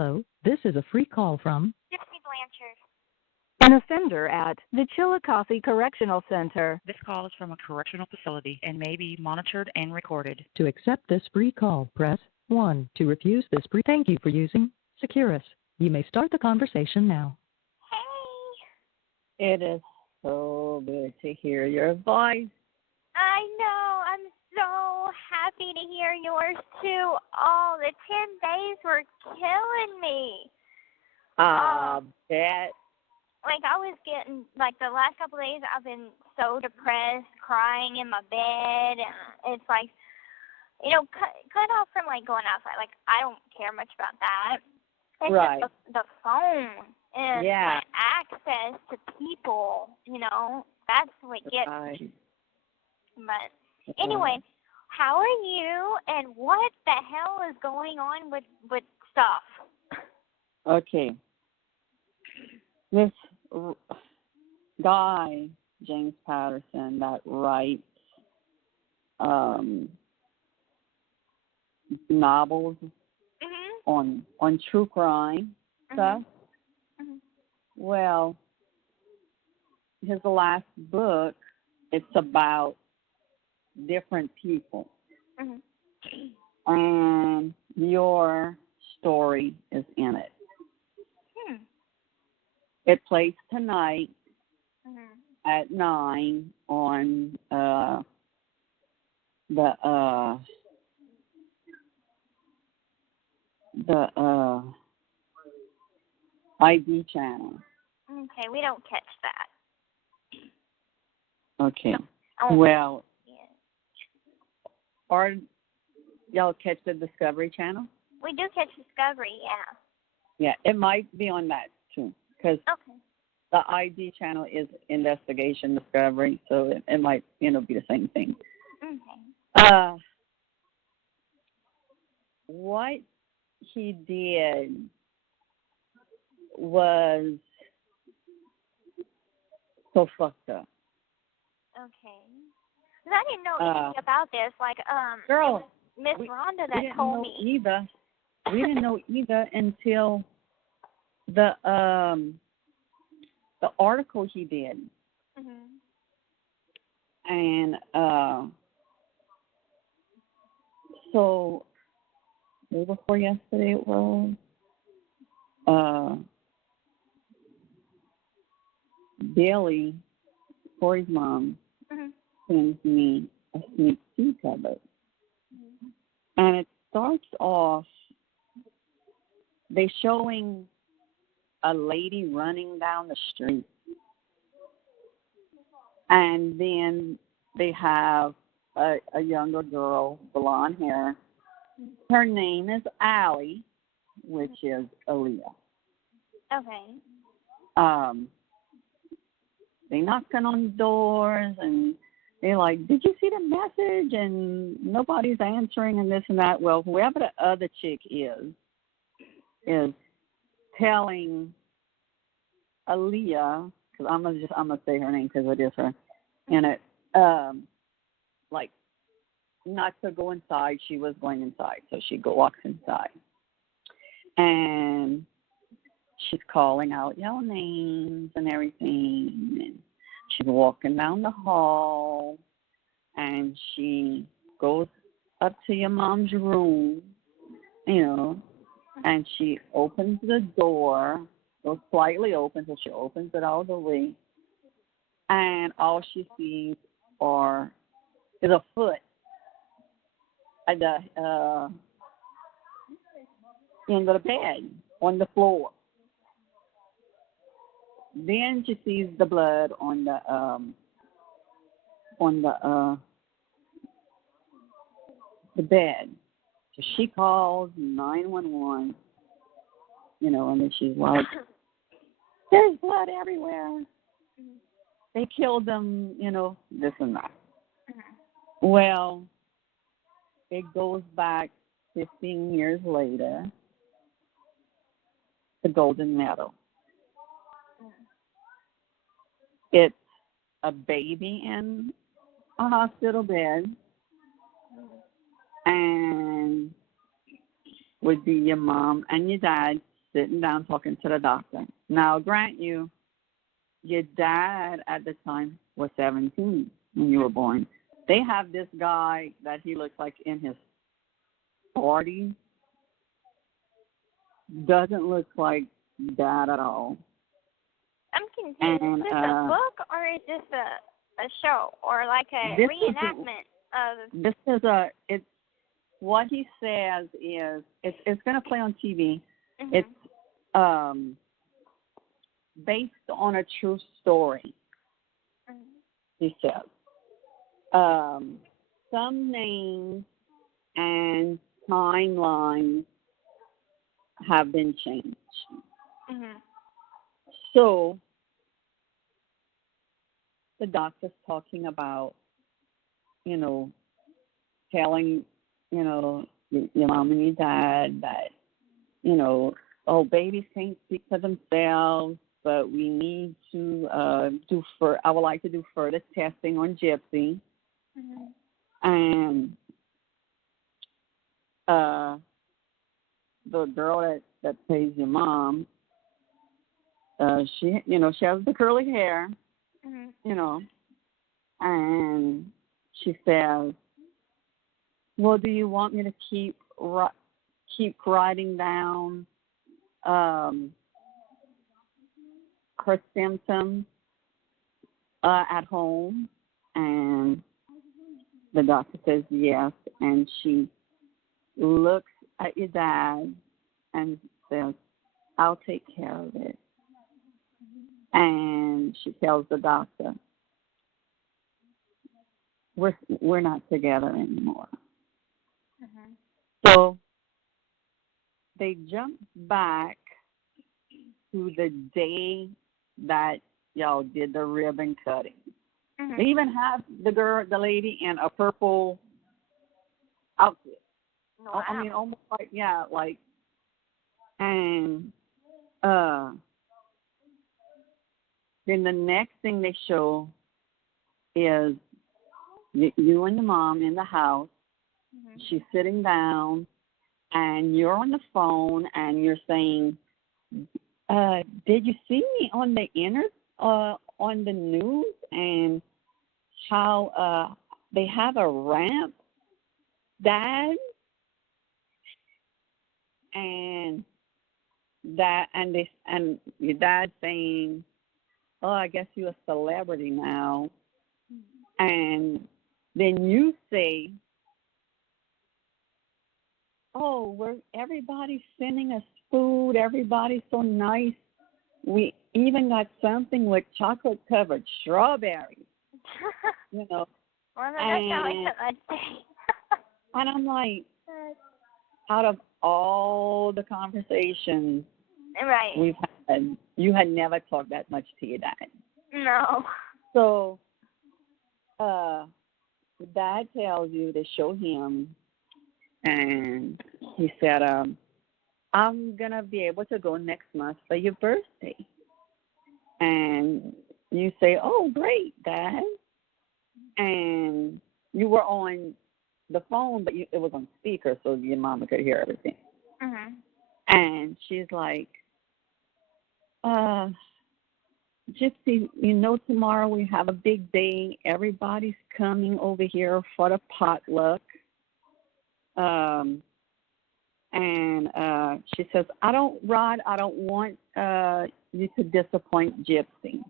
Hello, this is a free call from Gypsy Blanchard. An offender at the Chillicothe Correctional Center. This call is from a correctional facility and may be monitored and recorded. To accept this free call, press 1. To refuse this free, thank you for using Securus. You may start the conversation now. Hey. It is so good to hear your voice. I know. I'm so happy to hear yours too. Oh, the 10 days were killing me. Bet. Like, I was getting, like, the last couple of days, I've been so depressed, crying in my bed. It's like, you know, cut off from, like, going outside. Like, I don't care much about that. It's Right. just the phone and Yeah. my access to people, you know. That's what gets me. But anyway, how are you, and what the hell is going on with stuff? Okay. This guy, James Patterson, that writes novels on true crime stuff. Mm-hmm. Well, his last book, it's about different people. Mm-hmm. And your story is in it. It plays tonight at 9 on the ID channel. Okay, we don't catch that. Okay. Oh, Well, yeah. or y'all catch the Discovery Channel? We do catch Discovery, yeah. Yeah, it might be on that too, because Okay. the ID channel is Investigation Discovery, so it might, be the same thing. Okay. What he did was so fucked up. Okay. 'Cause I didn't know anything about this. Like, Girl, Miss Rhonda that we didn't told know me. either. We didn't know either until the article he did. And so day before yesterday it was Billy, Corey's mom, sends me a sneak peek of it. And it starts off, they showing a lady running down the street. And then they have a younger girl, blonde hair. Her name is Allie, which is Aaliyah. Okay. They knocking on doors and they're like, did you see the message? And nobody's answering and this and that. Well, whoever the other chick is telling Aaliyah, because I'm gonna say her name because it is her, and it like not to go inside. She was going inside, so she walks inside, and she's calling out your names and everything, and she's walking down the hall, and she goes up to your mom's room, and she opens the door, goes slightly open, so she opens it all the way, and all she sees is a foot at the end of the bed on the floor. Then she sees the blood on the bed. So she calls 911, and then she's like, there's blood everywhere. They killed them, this and that. Well, it goes back 15 years later to Golden Meadow. It's a baby in a hospital bed, and would be your mom and your dad sitting down talking to the doctor. Now, grant you, your dad at the time was 17 when you were born. They have this guy that he looks like in his 40s. Doesn't look like dad at all. I'm confused. And, is this a book or is this a show or like a reenactment of? This is it's what he says is it's going to play on TV. Mm-hmm. It's based on a true story. Mm-hmm. He says some names and timelines have been changed. Mm-hmm. So the doctor's talking about, telling, your mom and your dad that, babies can't speak for themselves, but we need to I would like to do further testing on Gypsy. Mm-hmm. And the girl that plays your mom, she has the curly hair, Mm-hmm. And she says, well, do you want me to keep writing down her symptoms at home? And the doctor says yes, and she looks at your dad and says, I'll take care of it. And she tells the doctor, we're not together anymore. Mm-hmm. So they jump back to the day that y'all did the ribbon cutting. Mm-hmm. They even have the lady in a purple outfit. Wow. I mean, almost like, and then the next thing they show is you and the mom in the house. Mm-hmm. She's sitting down, and you're on the phone, and you're saying, did you see me on the news, and how they have a ramp, Dad? And your dad saying, oh, I guess you're a celebrity now. Mm-hmm. And then you say, oh, everybody's sending us food. Everybody's so nice. We even got something with chocolate-covered strawberries. Well, that's not like I'd say. And I'm like, out of all the conversations right. we've had, you had never talked that much to your dad. No. So, Dad tells you to show him, and he said, I'm going to be able to go next month for your birthday. And you say, oh, great, Dad. And you were on the phone, but it was on speaker, so your mama could hear everything. Mm-hmm. And she's like, Gypsy, tomorrow we have a big day. Everybody's coming over here for the potluck. And she says, Rod, I don't want you to disappoint Gypsy.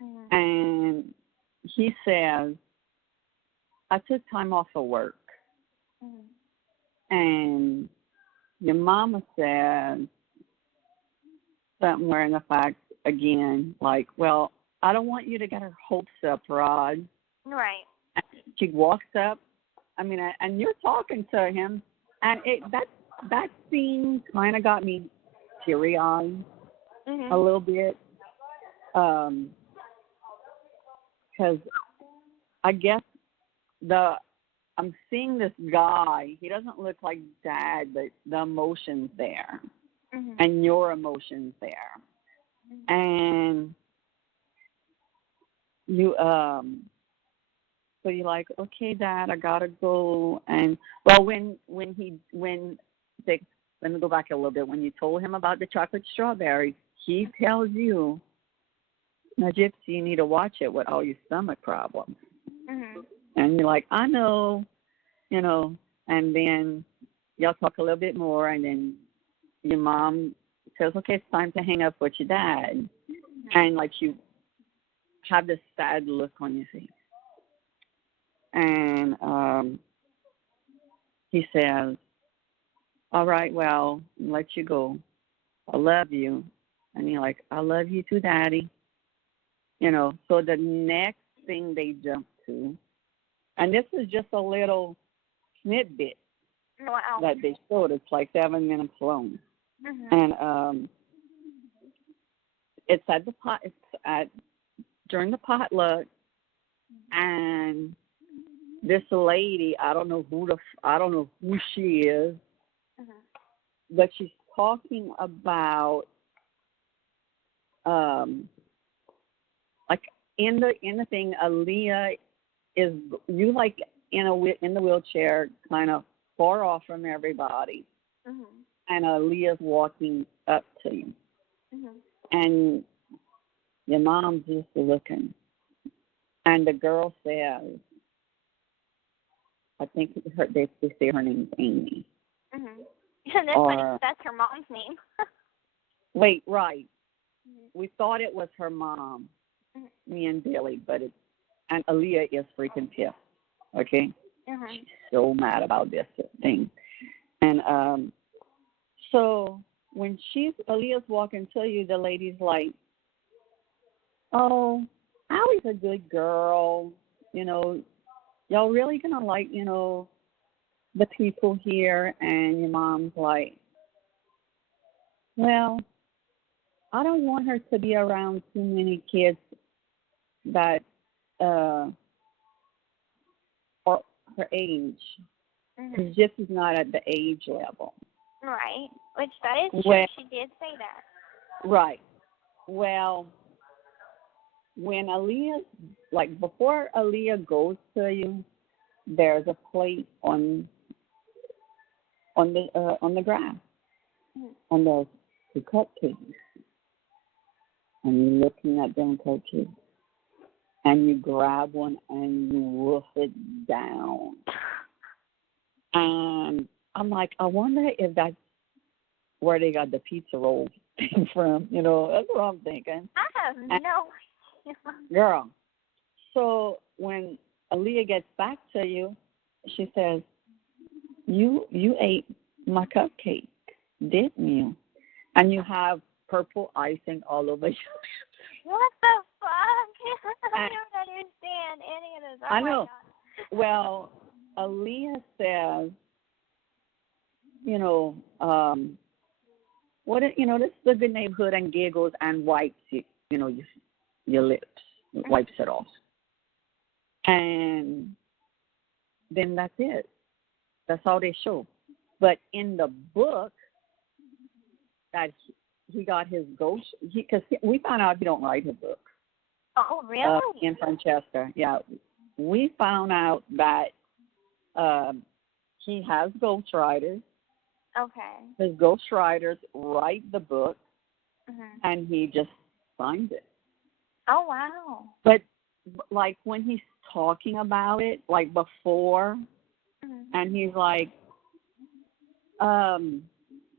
Mm-hmm. And he says, I took time off of work. Mm-hmm. And your mama says something in the fact, again, like, well, I don't want you to get her hopes up, Rod. Right. And she walks up, and you're talking to him, and that scene kind of got me teary-eyed mm-hmm. a little bit, because I guess I'm seeing this guy. He doesn't look like Dad, but the emotion's there, mm-hmm. and your emotion's there, mm-hmm. and you so you're like, okay, Dad, I gotta go. And well, when let me go back a little bit. When you told him about the chocolate strawberry, he tells you, now, Gypsy, you need to watch it with all your stomach problems. Mhm. And you're like, I know, and then y'all talk a little bit more, and then your mom says, okay, it's time to hang up with your dad. And, like, you have this sad look on your face. And he says, all right, well, I'll let you go. I love you. And you're like, I love you too, Daddy. So the next thing they jump to, and this is just a little snippet Wow. that they showed. It's like 7 minutes long. Mhm. And it's at during the potluck, and this lady, I don't know who she is, Mhm. but she's talking about like in the thing, Aaliyah is you like in the wheelchair, kind of far off from everybody, Mhm. and Aaliyah's walking up to you, Mhm. and your mom's just looking, and the girl says, I think they say her name's Amy. Mhm. And that's Or- funny. That's her mom's name. Wait, right. Mhm. We thought it was her mom, Mhm. me and Billy, and Aaliyah is freaking pissed. Okay, Mhm. she's so mad about this thing, and so when Aaliyah's walking to you, the lady's like, "Oh, Allie's a good girl. Y'all really gonna like the people here?" And your mom's like, "Well, I don't want her to be around too many kids that are her age, because Mhm. Gypsy's not at the age level." Right. Which that is true. Well- She did say that. Right. Well, when before Aaliyah goes to you, there's a plate on the grass, Mhm. and there's 2 cupcakes, and you're looking at them cupcakes, and you grab one and you wolf it down. And I'm like, I wonder if that's where they got the pizza rolls thing from. That's what I'm thinking. I have no idea. Girl. So when Aaliyah gets back to you, she says, You ate my cupcake, didn't you? And you have purple icing all over you. What the fuck? I don't understand any of this. Oh I my know. God. Well, Aaliyah says, this is a good neighborhood, and giggles and wipes your lips, wipes it off. And then that's it. That's all they show. But in the book that he got his ghost, because we found out he don't write his books. Oh, really? In Francesca, yeah. We found out that he has ghostwriters. Okay. His ghostwriters write the book, Mhm. and he just signs it. Oh, wow. But, like, when he's talking about it, like, before, Mhm. and he's like,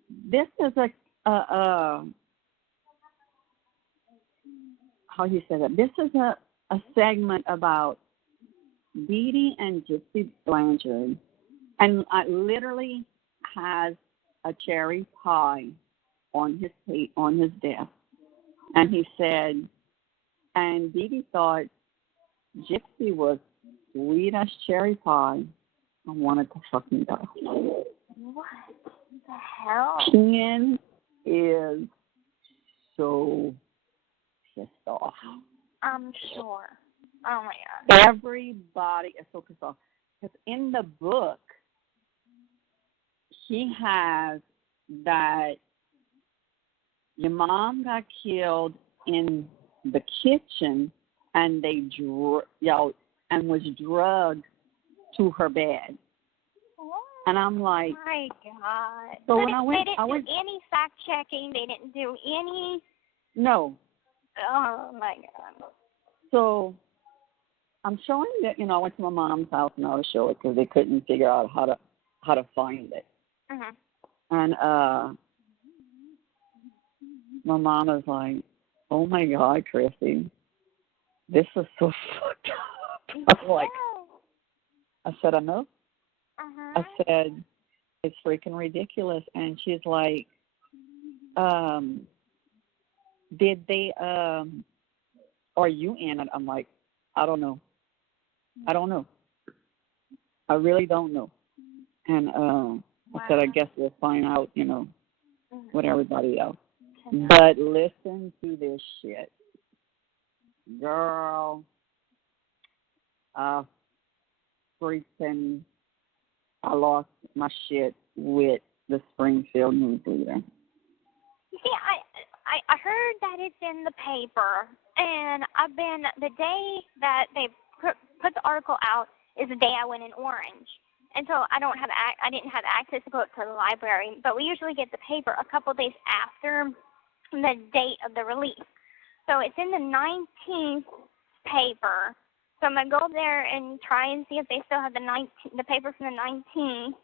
this is how you say that? This is a segment about Dee Dee and Gypsy Blanchard, and literally has a cherry pie on his desk, and he said, and Dee Dee thought Gypsy was sweet as cherry pie and wanted to fucking die. What the hell? Ken is so pissed off. I'm sure. Oh my God. Everybody is so pissed off. Because in the book, he has that your mom got killed in the kitchen, and they and was drugged to her bed. What? And I'm like, my God. so But when they didn't do any fact checking. They didn't do any. No. Oh my God. So I'm showing that, I went to my mom's house and I was showing it because they couldn't figure out how to find it. Mhm. And my mom was like, "Oh my God, Kristy, this is so fucked up." I was like, I said, "I know." I said, "It's freaking ridiculous." And she's like, "Did they? Are you in it?" I'm like, "I don't know. I don't know. I really don't know." And I said, "I guess we'll find out, with everybody else." But listen to this shit, girl. I lost my shit with the Springfield News Leader. You see, I heard that it's in the paper, and the day that they put the article out is the day I went in Orange. And so I didn't have access to go to the library, but we usually get the paper a couple days after the date of the release. So it's in the 19th paper. So I'm going to go there and try and see if they still have the paper from the 19th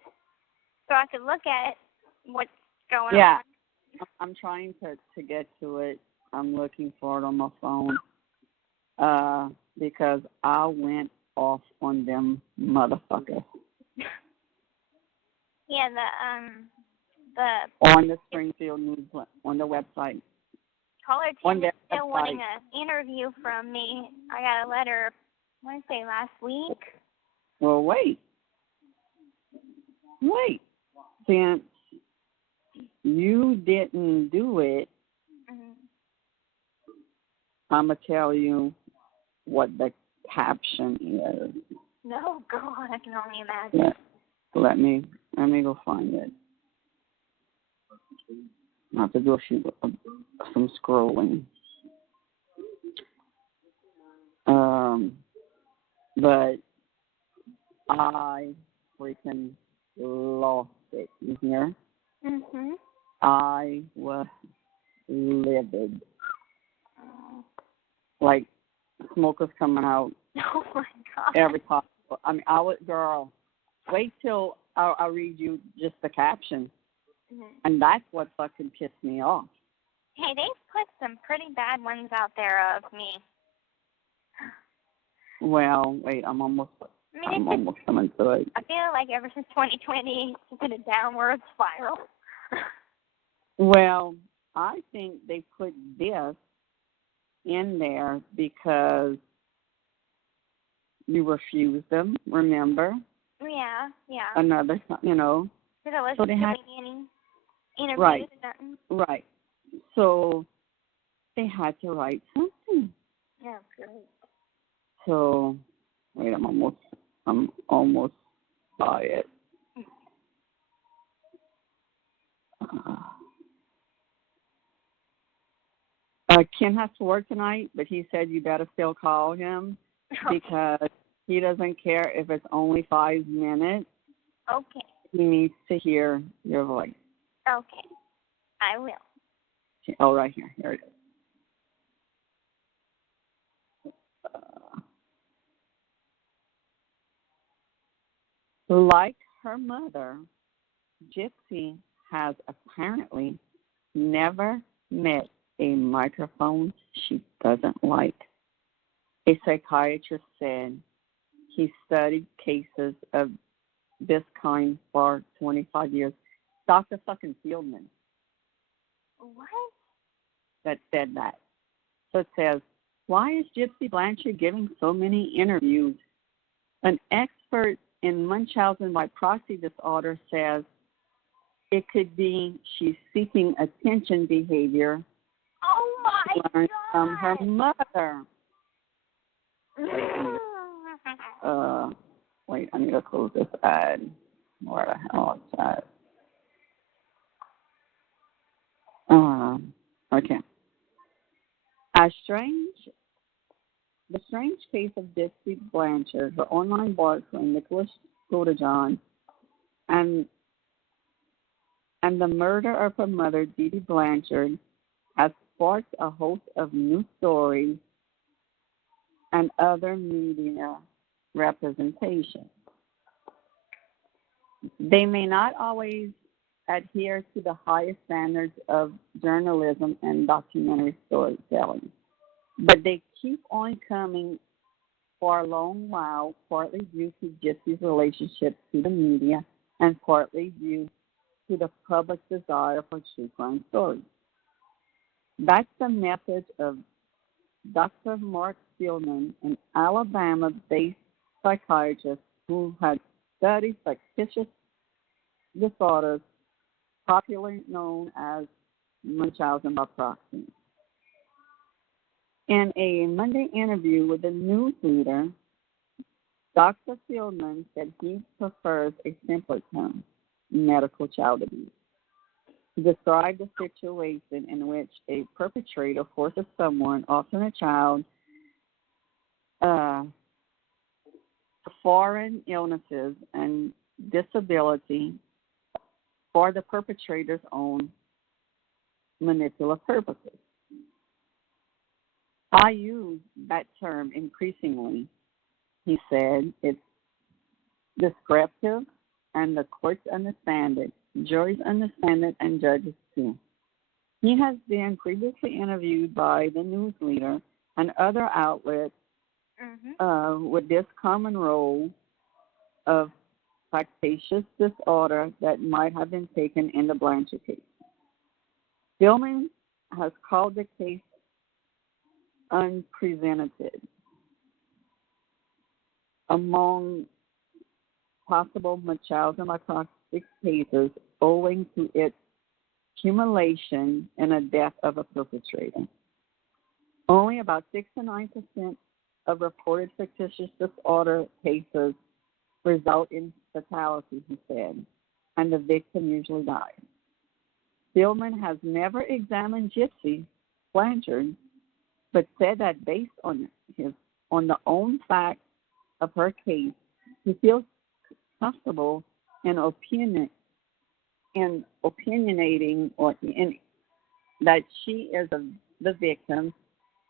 so I could look at what's going on. Yeah, I'm trying to get to it. I'm looking for it on my phone because I went off on them motherfuckers. Yeah, on the Springfield News, on the website. Caller 10 is still wanting an interview from me. I got a letter, I want to say last week. Well, wait. Since you didn't do it, I'm going to tell you what the caption is. No, God, I can only imagine. Let me go find it. I have to do some scrolling. But I freaking lost it. You hear? Mhm. I was livid. Like smoke was coming out. Oh my God. Every possible. I mean, girl. Wait till I read you just the caption, and that's what fucking pissed me off. Hey, they've put some pretty bad ones out there of me. Well, wait, I'm almost coming to it. I feel like ever since 2020, it's been a downward spiral. Well, I think they put this in there because you refused them, remember? Yeah. Another, Because I wasn't doing any interviews right, or nothing. Right. So they had to write something. Yeah, great. So, wait, I'm almost by it. Ken has to work tonight, but he said you better still call him because he doesn't care if it's only 5 minutes. Okay. He needs to hear your voice. Okay. I will. Oh, right here. Here it is. Like her mother, Gypsy has apparently never met a microphone she doesn't like. A psychiatrist said he studied cases of this kind for 25 years. Dr. fucking Fieldman. What? That said that. So it says, why is Gypsy Blanchard giving so many interviews? An expert in Munchausen by proxy disorder says it could be she's seeking attention behavior. Oh my learned God. from her mother. Wait, I need to close this ad. Where the hell is that? Okay. The strange case of Gypsy Blanchard, her online boyfriend, Nicholas Godejohn, And the murder of her mother, Dee Dee Blanchard, has sparked a host of new stories and other media representation. They may not always adhere to the highest standards of journalism and documentary storytelling, but they keep on coming for a long while, partly due to Gypsy's relationship to the media and partly due to the public's desire for true crime stories. That's the message of Dr. Mark Stillman, an Alabama-based psychiatrist who had studied fictitious disorders, popularly known as Munchausen by proxy. In a Monday interview with the newsleader, Dr. Stillman said he prefers a simpler term, medical child abuse, to describe the situation in which a perpetrator forces someone, often a child, foreign illnesses and disability for the perpetrator's own manipulative purposes. I use that term increasingly, he said. It's descriptive, and the courts understand it. Juries understand it, and judges too. He has been previously interviewed by the newsleader and other outlets with this common role of factitious disorder that might have been taken in the Blanchard case. Stillman has called the case unprecedented among possible Munchausen by proxy cases owing to its accumulation in a death of a perpetrator. Only about 6 to 9% of reported fictitious disorder cases result in fatality, he said, and the victim usually dies. Stillman has never examined Gypsy Blanchard, but said that based on the own facts of her case, he feels comfortable in opinionating that she is the victim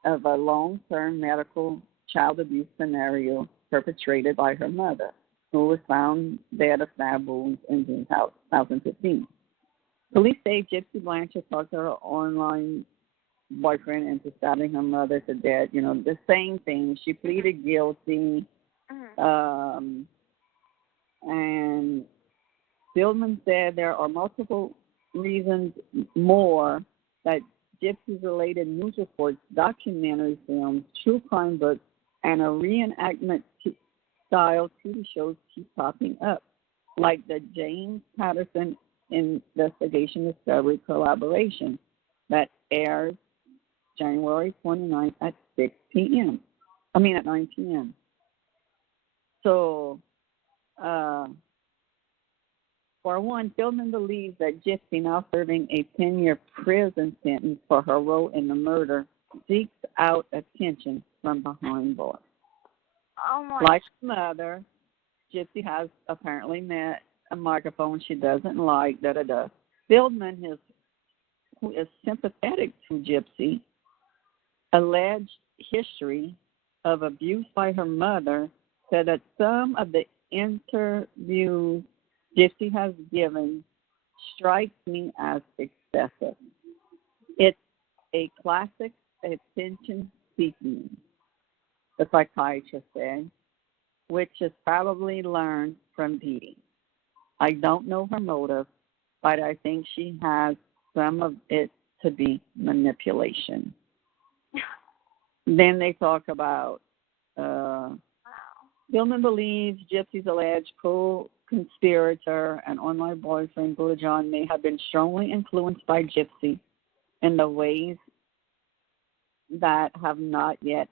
of a long-term medical child abuse scenario perpetrated by her mother, who was found dead of stab wounds in June 2015. Police say Gypsy Blanchard talked to her online boyfriend into stabbing her mother to death. You know, the same thing. She pleaded guilty. And Stillman said there are multiple reasons more that Gypsy-related news reports, documentary films, true crime books, and a reenactment-style TV shows keep popping up, like the James Patterson Investigation Discovery collaboration that airs January 29th at 9 p.m. So, for one, Stillman believes that Gypsy, now serving a 10-year prison sentence for her role in the murder, seeks out attention from behind bars. Like her mother, Gypsy has apparently met a microphone she doesn't like, Stillman, who is sympathetic to Gypsy, alleged history of abuse by her mother, said that some of the interviews Gypsy has given strikes me as excessive. It's a classic attention seeking, the psychiatrist said, which is probably learned from Dee Dee. I don't know her motive, but I think she has some of it to be manipulation. Then they talk about Stillman believes Gypsy's alleged co-conspirator and online boyfriend, Buddha John, may have been strongly influenced by Gypsy in the ways that have not yet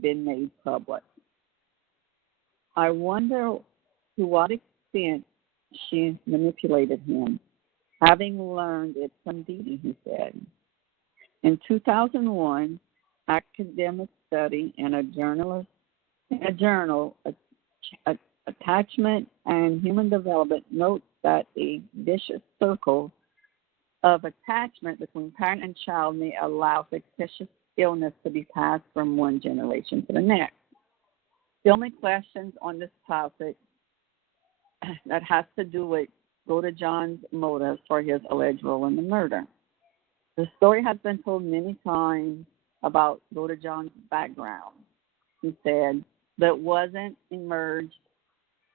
been made public. I wonder to what extent she manipulated him, having learned it from Dee Dee, he said. In 2001, academic study in a journal, Attachment and Human Development, notes that a vicious circle of attachment between parent and child may allow fictitious illness to be passed from one generation to the next. The only questions on this topic that has to do with Rhoda John's motives for his alleged role in the murder. The story has been told many times about Rhoda John's background. He said that wasn't emerged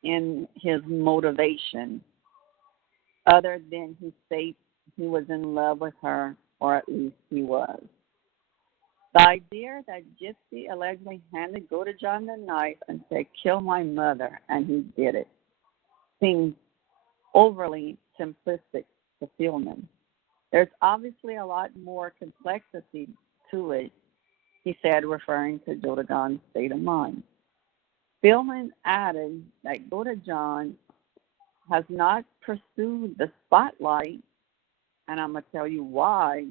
in his motivation, other than he states he was in love with her, or at least he was. The idea that Gypsy allegedly handed Rhoda John the knife and said, "Kill my mother," and he did it, seems overly simplistic to Philman. There's obviously a lot more complexity to it, he said, referring to Rhoda John's state of mind. Philman added that Rhoda John has not pursued the spotlight, and I'm going to tell you why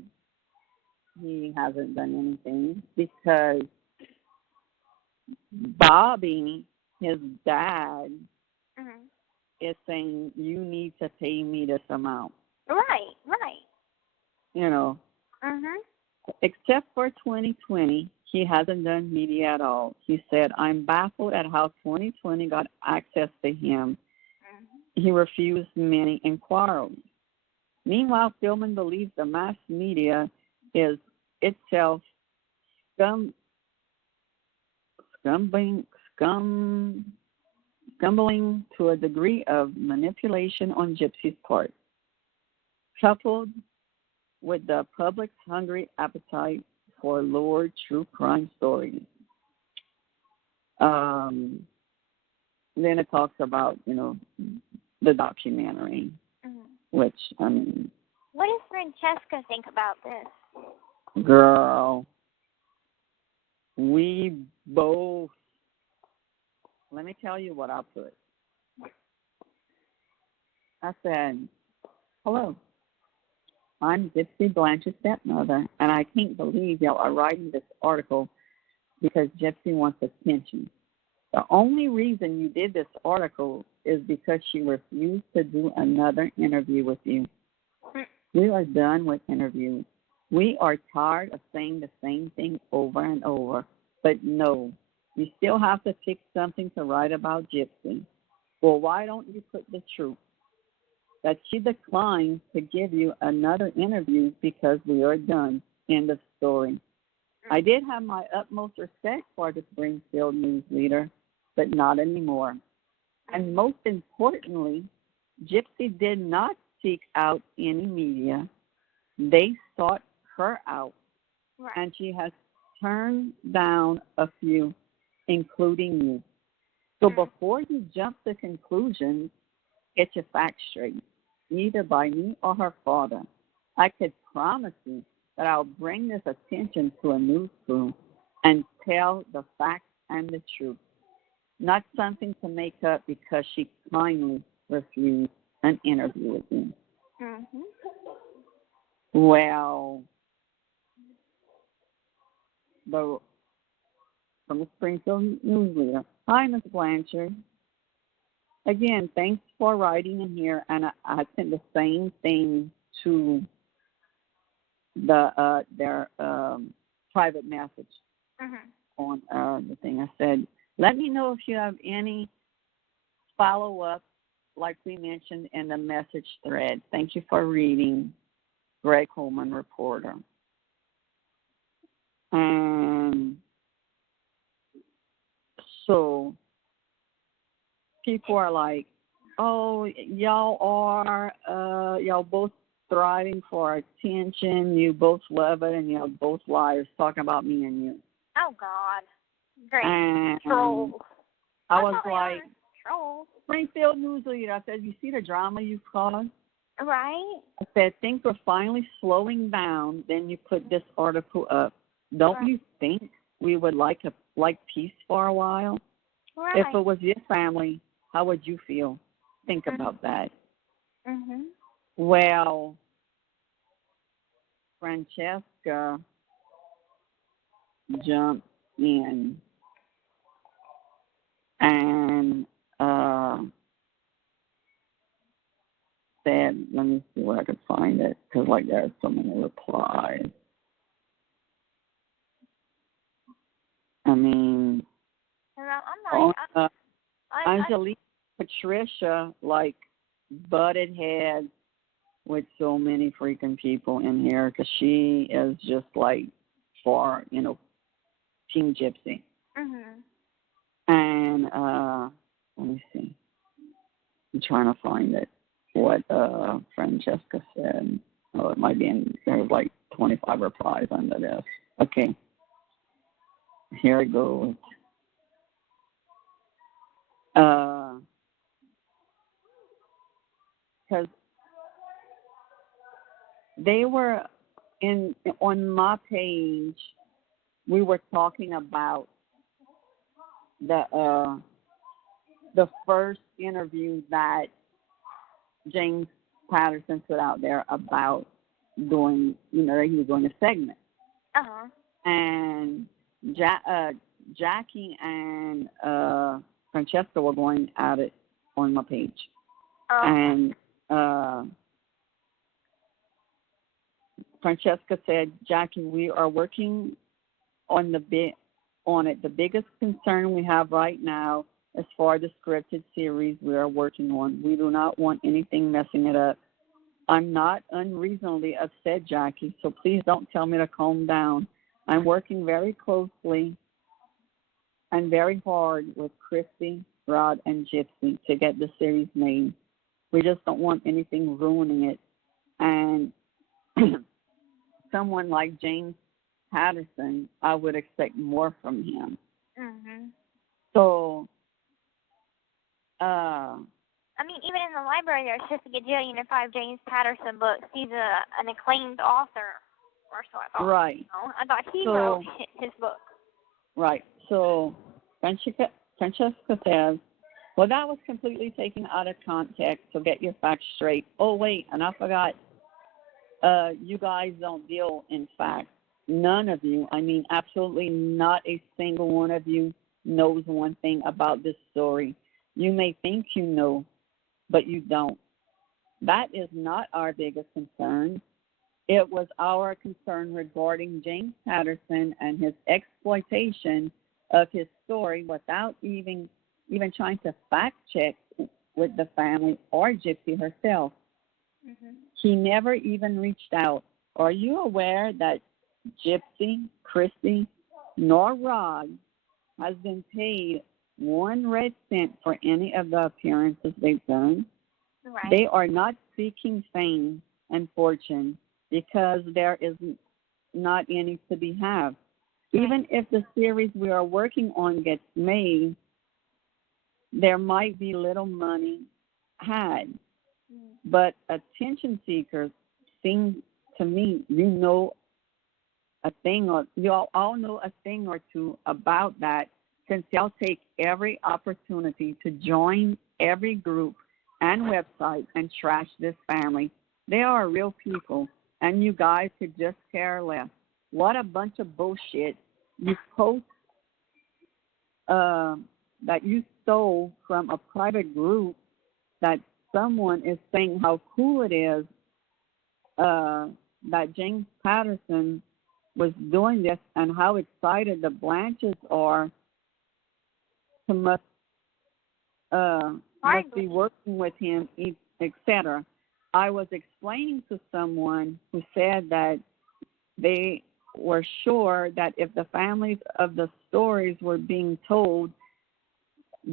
he hasn't done anything, because Bobby, his dad, is saying, you need to pay me this amount. Right. You know, except for 2020, he hasn't done media at all. He said, I'm baffled at how 2020 got access to him. He refused many inquiries. Meanwhile, Philman believes the mass media is itself scumbling to a degree of manipulation on Gypsy's part, coupled with the public's hungry appetite for lurid true crime stories. Then it talks about, the documentary, which, I mean... What does Francesca think about this? Girl, we both... Let me tell you what I put. I said, hello, I'm Gypsy Blanche's stepmother, and I can't believe y'all are writing this article because Gypsy wants attention. The only reason you did this article is because she refused to do another interview with you. We are done with interviews. We are tired of saying the same thing over and over. But no, you still have to pick something to write about Gypsy. Well, why don't you put the truth? That she declined to give you another interview because we are done. End of story. I did have my utmost respect for the Springfield news leader, but not anymore. And most importantly, Gypsy did not seek out any media. They sought her out. Right. And she has turned down a few, including you. So before you jump to conclusions, get your facts straight, either by me or her father. I could promise you that I'll bring this attention to a news crew and tell the facts and the truth, not something to make up because she kindly refused an interview with me. Well, from the Springfield News Leader. Hi, Ms. Blanchard. Again, thanks for writing in here, and I sent the same thing to their private message on the thing. I said, let me know if you have any follow-up, like we mentioned in the message thread. Thank you for reading, Greg Holman, reporter. So people are like, oh, y'all both thriving for attention. You both love it, and y'all both liars talking about me and you. Oh, God. Great. Trolls. I was like, trolls. Springfield News Leader, I said, you see the drama you've caused? Right. I said, things are finally slowing down. Then you put this article up. Don't you think we would like peace for a while? Right. If it was your family, how would you feel? Think about that. Well, Francesca jumped in and said, let me see where I could find it, because, like, there are so many replies. I mean, Angelique, Patricia, like, butted heads with so many freaking people in here, because she is just, like, for, Team Gypsy. Mhm. And, let me see. I'm trying to find it. What Francesca said. Oh, it might be there's like 25 replies under this. Okay. Here it goes. Because they were on my page, we were talking about the first interview that James Patterson put out there about doing, that he was doing a segment. Uh-huh. And Jackie and Francesca were going at it on my page. And Francesca said, Jackie, we are working on it. The biggest concern we have right now as far as the scripted series we are working on, we do not want anything messing it up. I'm not unreasonably upset, Jackie, so please don't tell me to calm down. I'm working very closely and very hard with Kristy, Rod, and Gypsy to get the series made. We just don't want anything ruining it. And someone like James Patterson, I would expect more from him. Mm-hmm. So, I mean, even in the library, there's just a gajillion and 5 James Patterson books. He's an acclaimed author, or so I thought. Right. I thought he wrote his book. Right. So, Francesca says, well, that was completely taken out of context, so get your facts straight. Oh, wait, and I forgot, you guys don't deal in facts. None of you, I mean, absolutely not a single one of you knows one thing about this story. You may think you know, but you don't. That is not our biggest concern. It was our concern regarding James Patterson and his exploitation of his story without even trying to fact check with the family or Gypsy herself. Mm-hmm. He never even reached out. Are you aware that Gypsy, Kristy, nor Rod has been paid 1 red cent for any of the appearances they've done? Right. They are not seeking fame and fortune because there is not any to be had. Even if the series we are working on gets made, there might be little money had. But attention seekers seem to me, you all know a thing or two about that, since y'all take every opportunity to join every group and website and trash this family. They are real people, and you guys could just care less. What a bunch of bullshit. You post that you stole from a private group that someone is saying how cool it is that James Patterson was doing this and how excited the Blanches are to must be working with him, etc. I was explaining to someone who said that they were sure that if the families of the stories were being told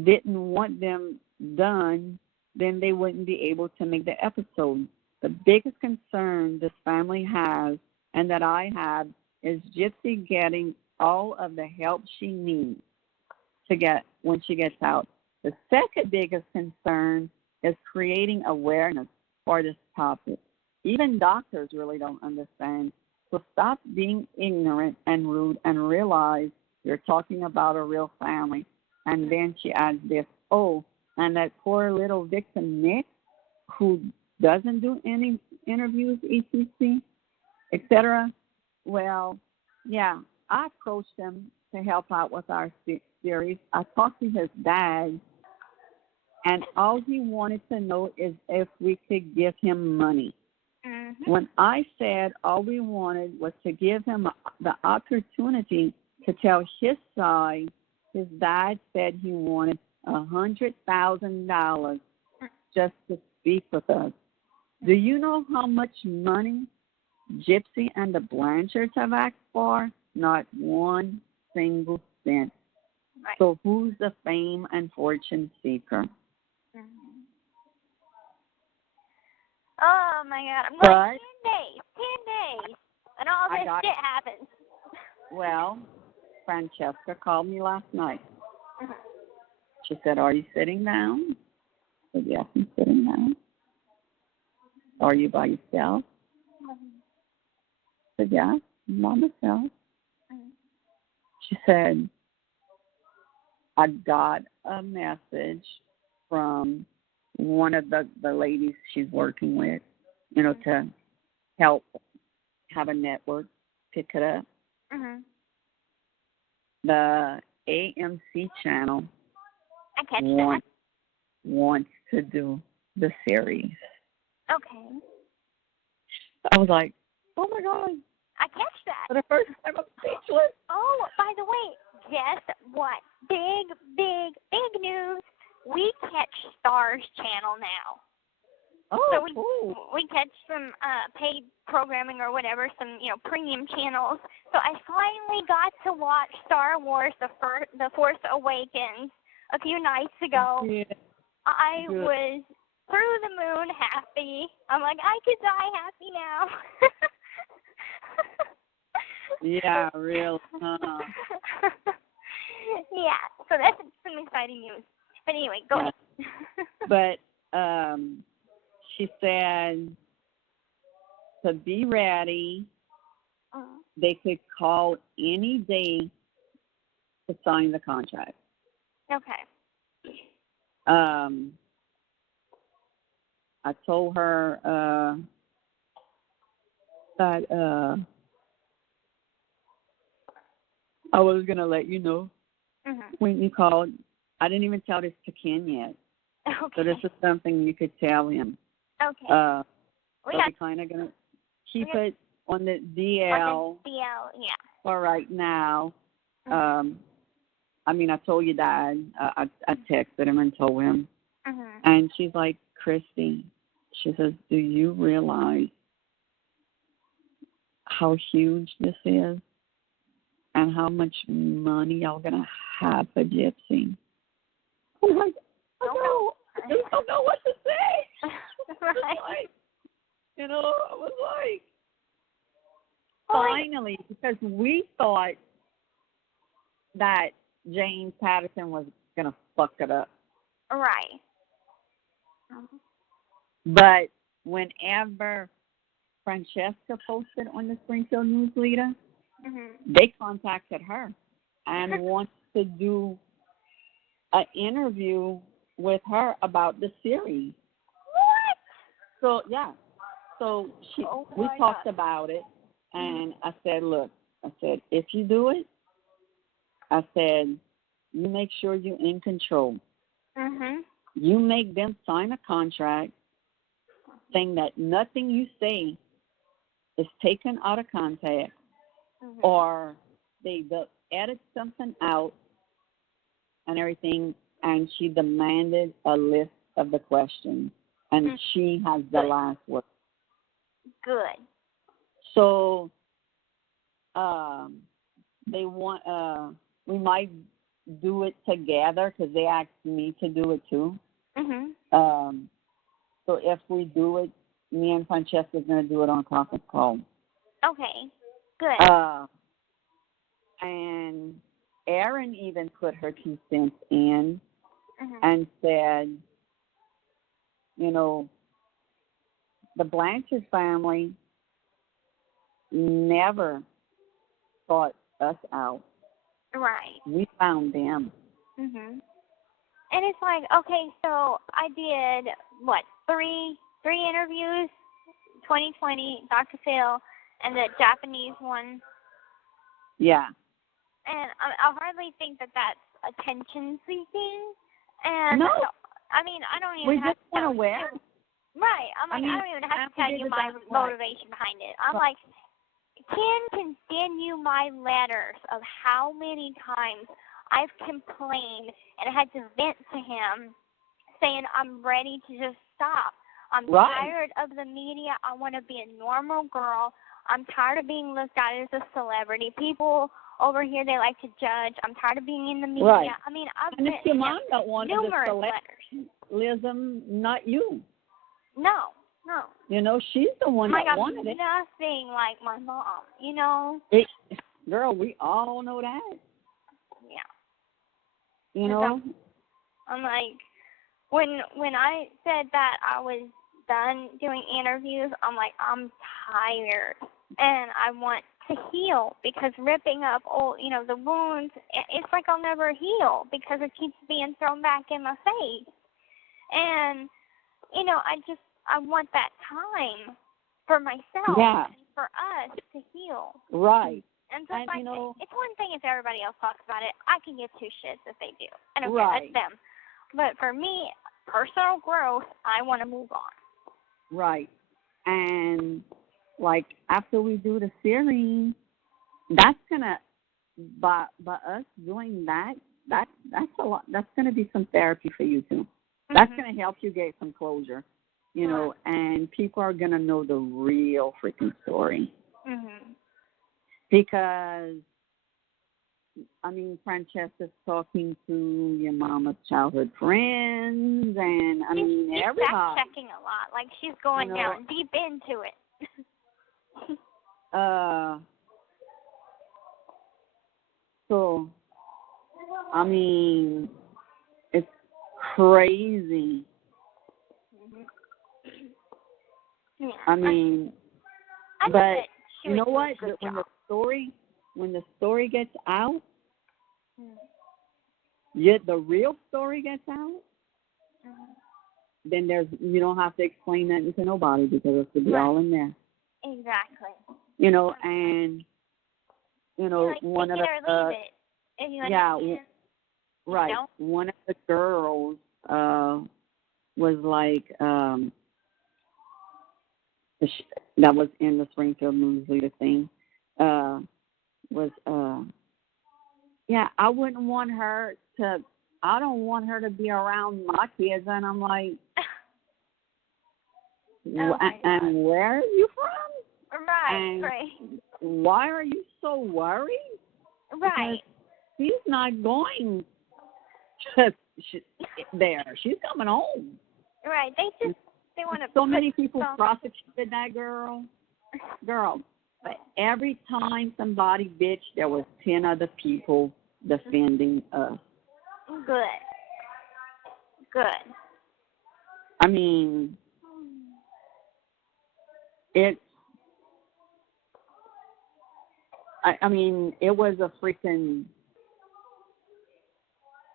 didn't want them done, then they wouldn't be able to make the episode. The biggest concern this family has and that I have is Gypsy getting all of the help she needs to get when she gets out. The second biggest concern is creating awareness for this topic. Even doctors really don't understand. So stop being ignorant and rude and realize you're talking about a real family. And then she adds this, and that poor little victim, Nick, who doesn't do any interviews, etc., etc. Well, yeah, I approached him to help out with our series. I talked to his dad, And all he wanted to know is if we could give him money. Mm-hmm. When I said all we wanted was to give him the opportunity to tell his side, his dad said he wanted $100,000 just to speak with us. Do you know how much money Gypsy and the Blanchards have asked for? Not one single cent. Right. So who's the fame and fortune seeker? Mm-hmm. Oh my God! I'm going 10 days, and all this shit happens. Well, Francesca called me last night. Mm-hmm. She said, "Are you sitting down?" I said, "Yes, I'm sitting down." "Are you by yourself?" I said, "Yeah, I'm by myself." Mm-hmm. She said, "I got a message from one of the ladies she's working with, to help have a network pick it up. Mm-hmm. The AMC channel I catch that. wants to do the series." Okay. I was like, "Oh my God." I catch that. For the first time, I'm speechless. Oh, by the way, guess what? Big news. We catch Star's channel now. Oh, So cool. we catch some paid programming or whatever, some premium channels. So I finally got to watch Star Wars: The Force Awakens a few nights ago. Yeah. I Good. was through the moon happy. I'm like, I could die happy now. Yeah, really. Yeah, so that's some exciting news. But anyway, go ahead. But she said to be ready, they could call any day to sign the contract. Okay. I told her that I was going to let you know when you called. I didn't even tell this to Ken yet. Okay. So this is something you could tell him. Okay. So we're kind of going to keep it on the DL. Yeah. For right now. I mean, I told your dad. I texted him and told him. And she's like, "Kristy," she says, "do you realize how huge this is and how much money y'all going to have for Gypsy?" I'm like, I don't know what to say. Right. I was like, finally, because we thought that James Patterson was going to fuck it up. Right. But whenever Francesca posted on the Springfield News Leader, they contacted her and wants to do an interview with her about the series. What? So, yeah. So we talked about it, and I said, "Look," I said, "if you do it," I said, "you make sure you're in control. You make them sign a contract saying that nothing you say is taken out of context or they edit something out and everything." And she demanded a list of the questions, and she has the last word. Good. So they want we might do it together because they asked me to do it too. So if we do it, me and Francesca's going to do it on a conference call. Okay. Good. And Erin even put her 2 cents in and said, the Blanchard family never sought us out. Right. We found them. And it's like, okay, so I did, three interviews, 2020, Dr. Phil, and the Japanese one. Yeah. And I hardly think that that's attention-seeking. And no. I mean, I don't We even have just to want tell to wear. you. Right. I'm like, I don't even have to tell you my motivation behind it. I'm like, Ken can send you my letters of how many times I've complained and had to vent to him saying I'm ready to just stop. I'm tired of the media. I want to be a normal girl. I'm tired of being looked at as a celebrity. People over here, they like to judge. I'm tired of being in the media. Right. I mean, I've And been it's your mom that wanted numerous the letters. celebrityism, not you. No. You know, she's the one that wanted it. Nothing like my mom, you know? Girl, we all know that. Yeah. You know? I'm like, when I said that I was done doing interviews, I'm like, I'm tired. And I want to heal because ripping up the wounds, it's like I'll never heal because it keeps being thrown back in my face. And, I want that time for myself and for us to heal. Right. And so it's one thing if everybody else talks about it. I can give two shits if they do. I don't care. That's them. But for me, personal growth, I want to move on. Right. And, like, after we do the series, that's going to, by us doing that's a lot. That's going to be some therapy for you, too. That's going to help you get some closure, you know, and people are going to know the real freaking story. Because, I mean, Francesca's talking to your mama's childhood friends, and, she's everybody. fact-checking a lot. Like, she's going down deep into it. So, I mean, it's crazy. Yeah, I mean, but you know what? When the story gets out, the real story gets out, then you don't have to explain nothing to nobody because it's all in there. Exactly. You know, and one of the right. One of the girls was like that was in the Springfield Newsleader thing. Was I wouldn't want her to. I don't want her to be around my kids, and I'm like, and where are you from? Right. Why are you so worried? Right. Because she's not going to there. She's coming home. Right. They want to. So many people prosecuted that girl. But every time somebody bitched, there was 10 other people defending us. Good. I mean, it was a freaking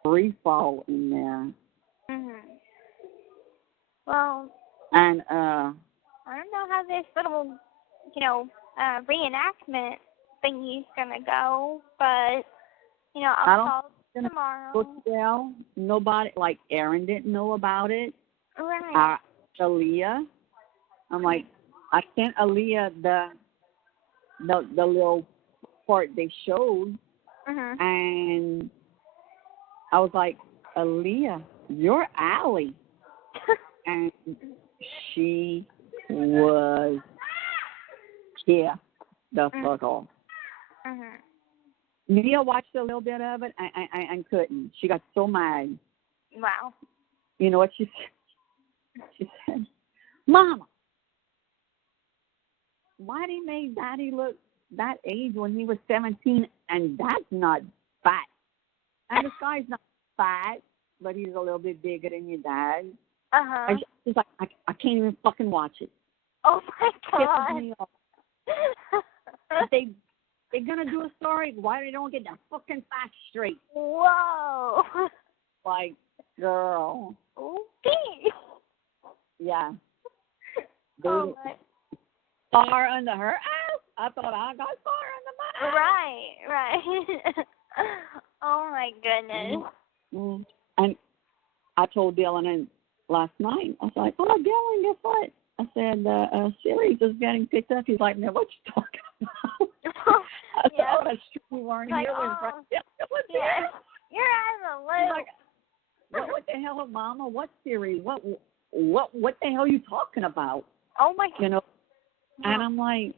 free fall in there. Well, and I don't know how this little, reenactment thingy's gonna go, but I'll call tomorrow. Go tell nobody. Like Aaron didn't know about it. Right. Aaliyah. I'm like, I sent Aaliyah the little part they showed, and I was like, Aaliyah, you're Allie, and she was the fuck off. Mia watched a little bit of it and couldn't. She got so mad. Wow. You know what she said? She said, Mama, why did he make Daddy look that age when he was 17 and that's not fat? And this guy's not fat, but he's a little bit bigger than your dad. And she's like, I can't even fucking watch it. Oh my God. They're going to do a story. Why they don't get the fucking facts straight? Whoa. Like, girl. Okay. Yeah. Far under her ass. I thought I got far under my ass. Right. Oh, my goodness. And I told Dylan last night, I was like, oh, Dylan, guess what? I said, the series is getting picked up. He's like, man, what you talking about? I said, oh, that's true. We weren't like, here. Yeah. You're out of the loop. Like, what the hell, Mama? What series? What the hell are you talking about? Oh, my God. You know? Yeah. And I'm like,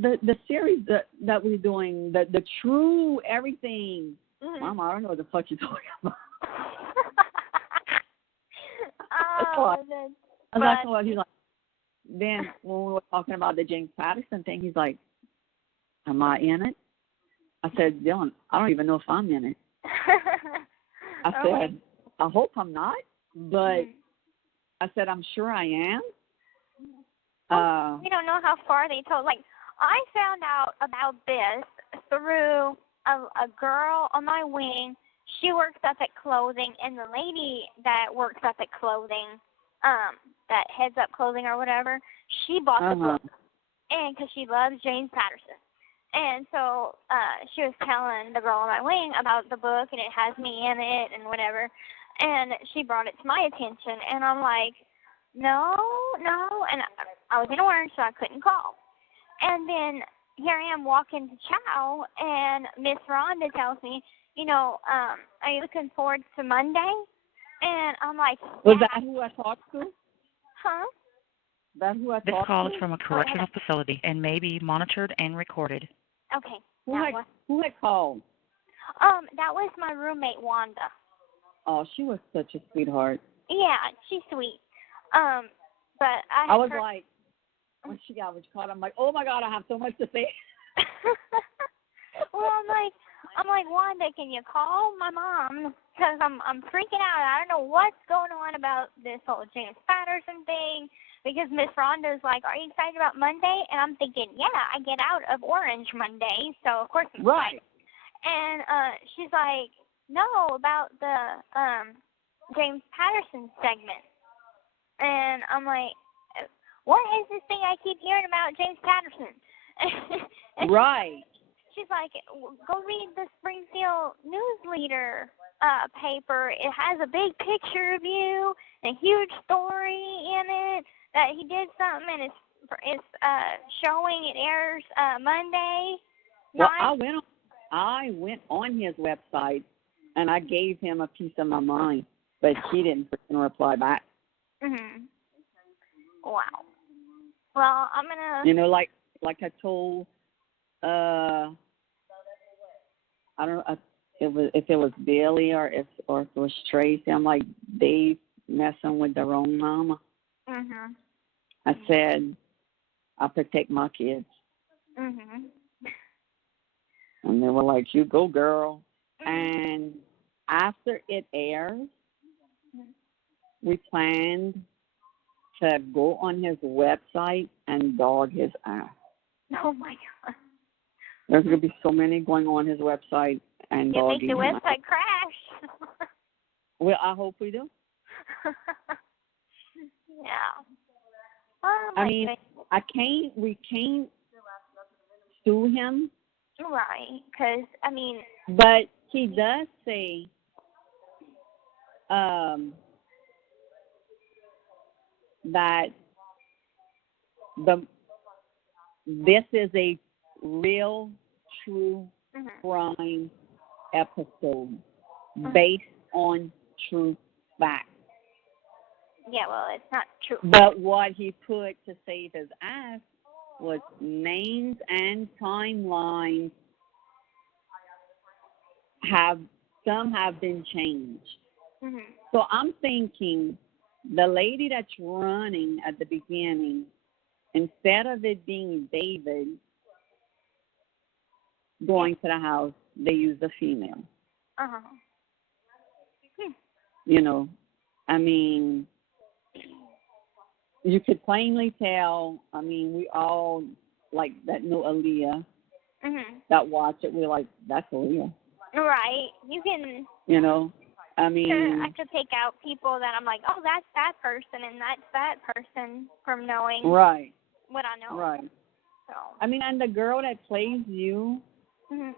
the series that we're doing, the true everything. Mama, I don't know what the fuck you're talking about. That's what he's like. Then when we were talking about the James Patterson thing, he's like, am I in it? I said, Dylan, I don't even know if I'm in it. I said, I hope I'm not, but I said, I'm sure I am. We don't know how far they told. Like, I found out about this through a girl on my wing. She works up at clothing, and the lady that works up at clothing, that heads up clothing or whatever, she bought the book, and because she loves James Patterson. And so she was telling the girl on my wing about the book, and it has me in it and whatever. And she brought it to my attention, and I'm like, no. And I was in orange, so I couldn't call. And then here I am walking to Chow, and Miss Rhonda tells me, you know, are you looking forward to Monday? And I'm like, was that who I talked to? Huh? That's who I talked to? This call is from a correctional facility and may be monitored and recorded. Okay. Who had called? That was my roommate, Wanda. Oh, she was such a sweetheart. Yeah, she's sweet. But I was like, when she got caught, I'm like, oh my God, I have so much to say. Well, I'm like, Wanda, can you call my mom? Because I'm freaking out. I don't know what's going on about this whole James Patterson thing. Because Miss Rhonda's like, are you excited about Monday? And I'm thinking, yeah, I get out of Orange Monday, so of course I'm excited. And she's like, no, about the James Patterson segment. And I'm like, what is this thing I keep hearing about James Patterson? And right. She's like, go read the Springfield News Leader paper. It has a big picture of you, a huge story in it, that he did something, and it's showing. It airs Monday night. Well, I went on his website, and I gave him a piece of my mind, but he didn't freaking reply back. Mhm. Wow. Well, I'm gonna. You know, like I told, I don't know if it was Billy or if it was Tracy. I'm like, they messing with their own mama. Mhm. I said, I protect my kids. Mhm. And they were like, you go, girl. And after it airs, we planned to go on his website and dog his ass. Oh, my God. There's going to be so many going on his website and dogging him. You make the website crash. Well, I hope we do. Yeah. Oh, I mean, we can't sue him. Right, because, I mean. But he does say that this is a real, true crime episode based on true facts. Yeah, well, it's not true. But what he put to save his ass was names and timelines some have been changed. Mm-hmm. So I'm thinking the lady that's running at the beginning, instead of it being David going to the house, they used a female. Uh-huh. You know, I mean, you could plainly tell. I mean, we all like that know Aaliyah. That watch it, we're like, that's Aaliyah. Right. You can. You know, I mean. I could pick out people that I'm like, oh, that's that person, and that's that person from knowing. Right. What I know. Right. So. I mean, and the girl that plays you. Mm-hmm.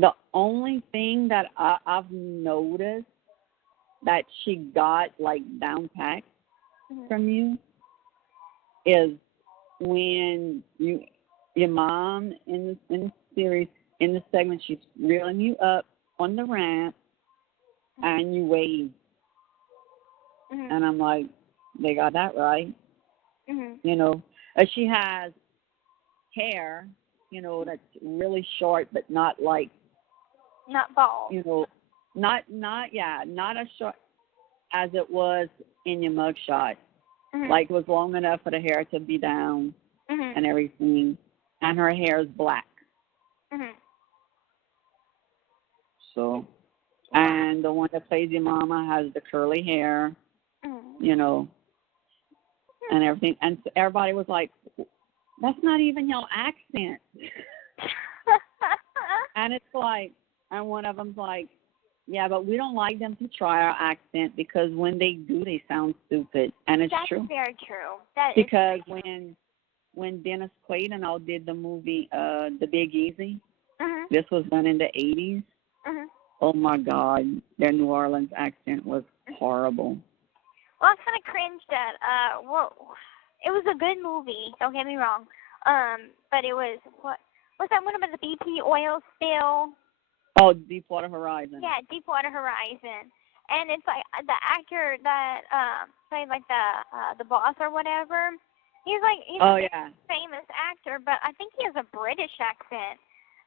The only thing that I've noticed that she got like down packed Mhm. from you is when your mom in the series, in the segment, she's reeling you up on the ramp and you wave. Mhm. And I'm like, they got that right. Mhm. You know, she has hair, you know, that's really short, but not like, Not bald. you know, not as short as it was in your mugshot. Mhm. Like, it was long enough for the hair to be down Mhm. and everything. And her hair is black. Mhm. So, and the one that plays your mama has the curly hair, Mhm. you know, and everything. And so everybody was like, that's not even your accent. And it's like, and one of them's like, yeah, but we don't like them to try our accent because when they do, they sound stupid. And it's That's true. very true. That Because is very true. when Dennis Quaid and all did the movie The Big Easy, Mhm. this was done in the 80s. Mhm. Oh, my God. Their New Orleans accent was horrible. Well, I kind of cringed at well, it was a good movie. Don't get me wrong. But it was was that one about the BP oil spill? Oh, Deepwater Horizon. Yeah, Deepwater Horizon. And it's like the actor that played like the boss or whatever. He's Oh, a yeah. famous actor, but I think he has a British accent.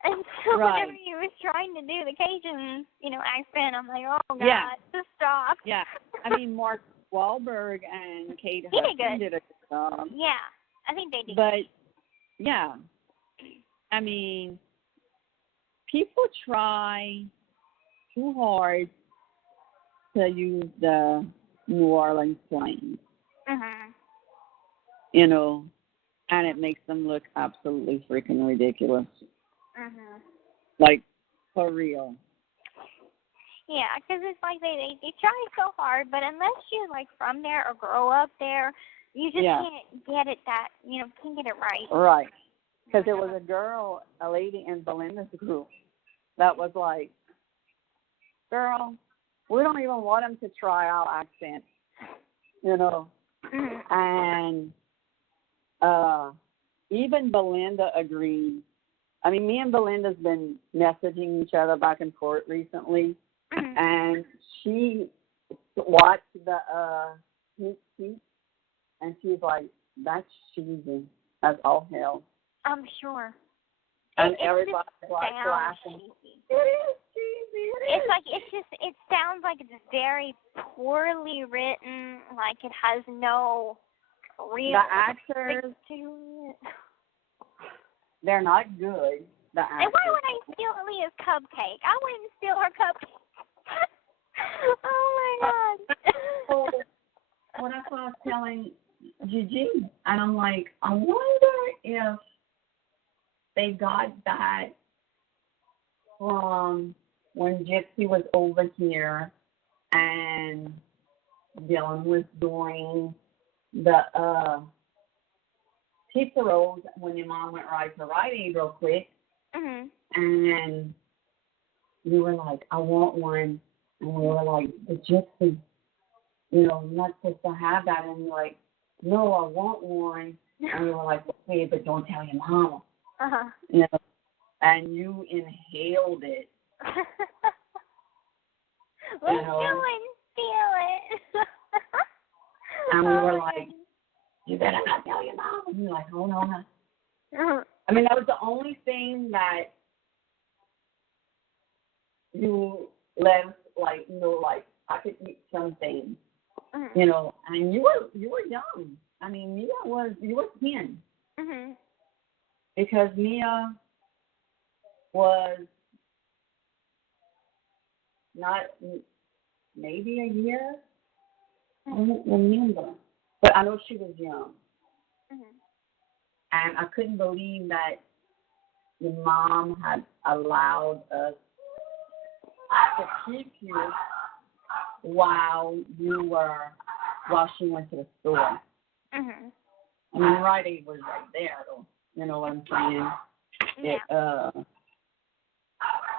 And so Right. whenever he was trying to do the Cajun, accent, I'm like, oh God, Yeah. just stop. Yeah. I mean, Mark Wahlberg and Kate He did Hudson good. did a good job. Yeah, I think they did. But, yeah. I mean, people try too hard to use the New Orleans slang, Mhm. you know, and it makes them look absolutely freaking ridiculous. Mhm. Like, for real. Yeah, because it's like they try so hard, but unless you're like from there or grow up there, you just can't get it can't get it right. Right. Because there was a lady in Belinda's group that was like, girl, we don't even want them to try our accent, you know. Mhm. And even Belinda agreed. I mean, me and Belinda's been messaging each other back and forth recently, Mhm. and she watched the sneak peek, and she's like, that's cheesy as all hell. I'm sure. And It everybody's just like sounds laughing. cheesy. It is cheesy. It's like it sounds like it's very poorly written, like it has no real The actors, to it. they're not good. The actors. And why would I steal Leah's cupcake? I wouldn't steal her cupcake. Oh my God. So, well, that's what I was telling Gigi, and I'm like, I wonder if they got that from when Gypsy was over here and Dylan was doing the pizza rolls when your mom went right to Rite Aid real quick, Mhm. and you were like, I want one, and we were like, the Gypsy, you're not supposed to have that, and you're like, no, I want one, and we were like, okay, but don't tell your mama, Uh-huh. And you inhaled it. Let's steal it. And we Oh were my like, you better not tell your mom. And you're like, hold on. goodness. I mean, that was the only thing that you left, like, I could eat some things, Mhm. and you were young. I mean, you were 10. Mhm. Because Mia was not maybe a year. I don't remember. But I know she was young. Mhm. And I couldn't believe that your mom had allowed us to keep you while she went to the store. Mhm. I mean, Rite Aid was right there, though. You know what I'm saying? Yeah.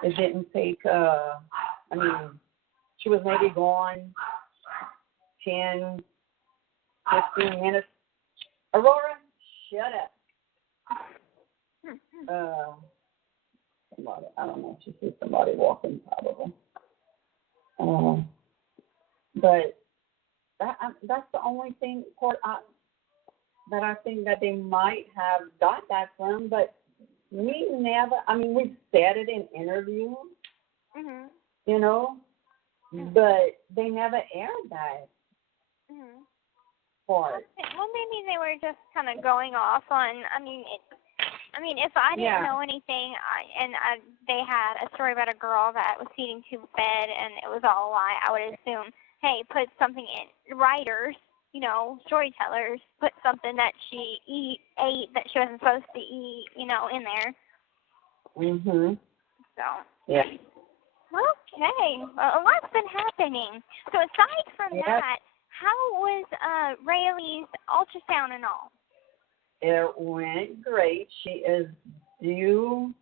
It didn't take, she was maybe gone 10, 15 minutes. Aurora, shut up. Somebody, I don't know if she sees somebody walking, probably. But that's the only thing that I think that they might have got that from, but we never, I mean, we've said it in interviews, you know, but they never aired that part. Well, maybe they were just kind of going off on, if I didn't know anything, they had a story about a girl that was feeding tube fed and it was all a lie, I would assume, hey, put something in, writers, you know, storytellers, put something that she ate that she wasn't supposed to eat, you know, in there. So. Yeah. Okay. Well, a lot's been happening. So aside from that, how was Rayleigh's ultrasound and all? It went great. She is due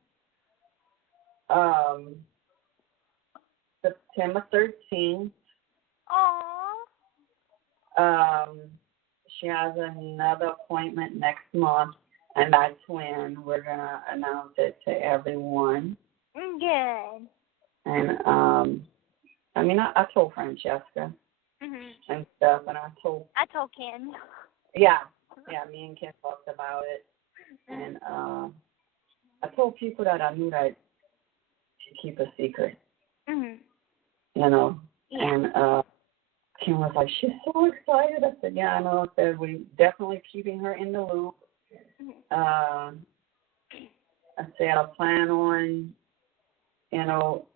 September 13th. Aww. She has another appointment next month, and that's when we're going to announce it to everyone. Good. And, I told Francesca and stuff, and I told Ken. Yeah, me and Ken talked about it, and I told people that I knew that to keep a secret, you know, and Ken was like, she's so excited. I said, yeah, I know. I said, we're definitely keeping her in the loop. I said, I plan on, you know,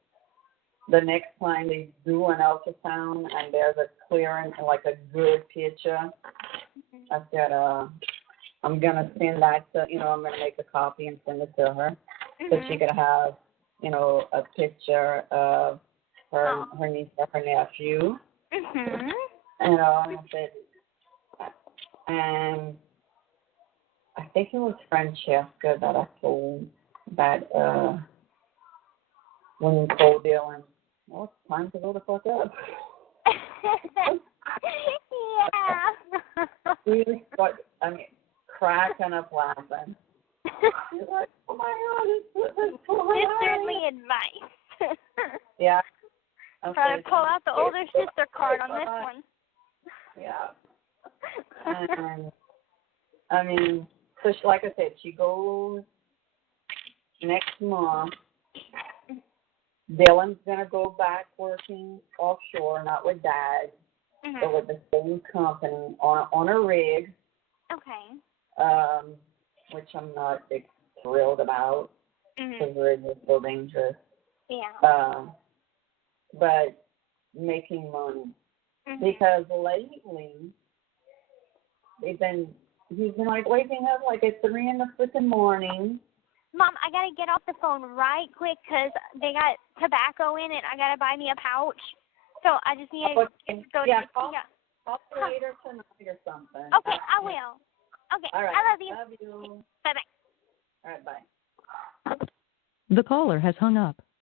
the next time they do an ultrasound and there's a clearance and like a good picture, I said, I'm going to send that to, you know, I'm going to make a copy and send it to her so she could have, you know, a picture of her niece or her nephew. You know, I said, and I think it was Francesca that I told that when you told Dylan, well, it's time to go the fuck up. He was cracking up laughing. He's like, oh my God, Sisterly advice. Yeah. Try to pull out the older sister card on this one. Yeah. And, so she, like I said, she goes next month. Dylan's going to go back working offshore, not with Dad, but with the same company on a rig. Okay. Which I'm not thrilled about because rigs are so dangerous. Yeah. But making money. Because lately, he's been like waking up like at 3 in the freaking morning. Mom, I got to get off the phone right quick because they got tobacco in it. I got to buy me a pouch. So I just need to go to call later tonight or something. Okay, I will. Okay, all right. I love you. Love you. Bye-bye. All right, bye. The caller has hung up.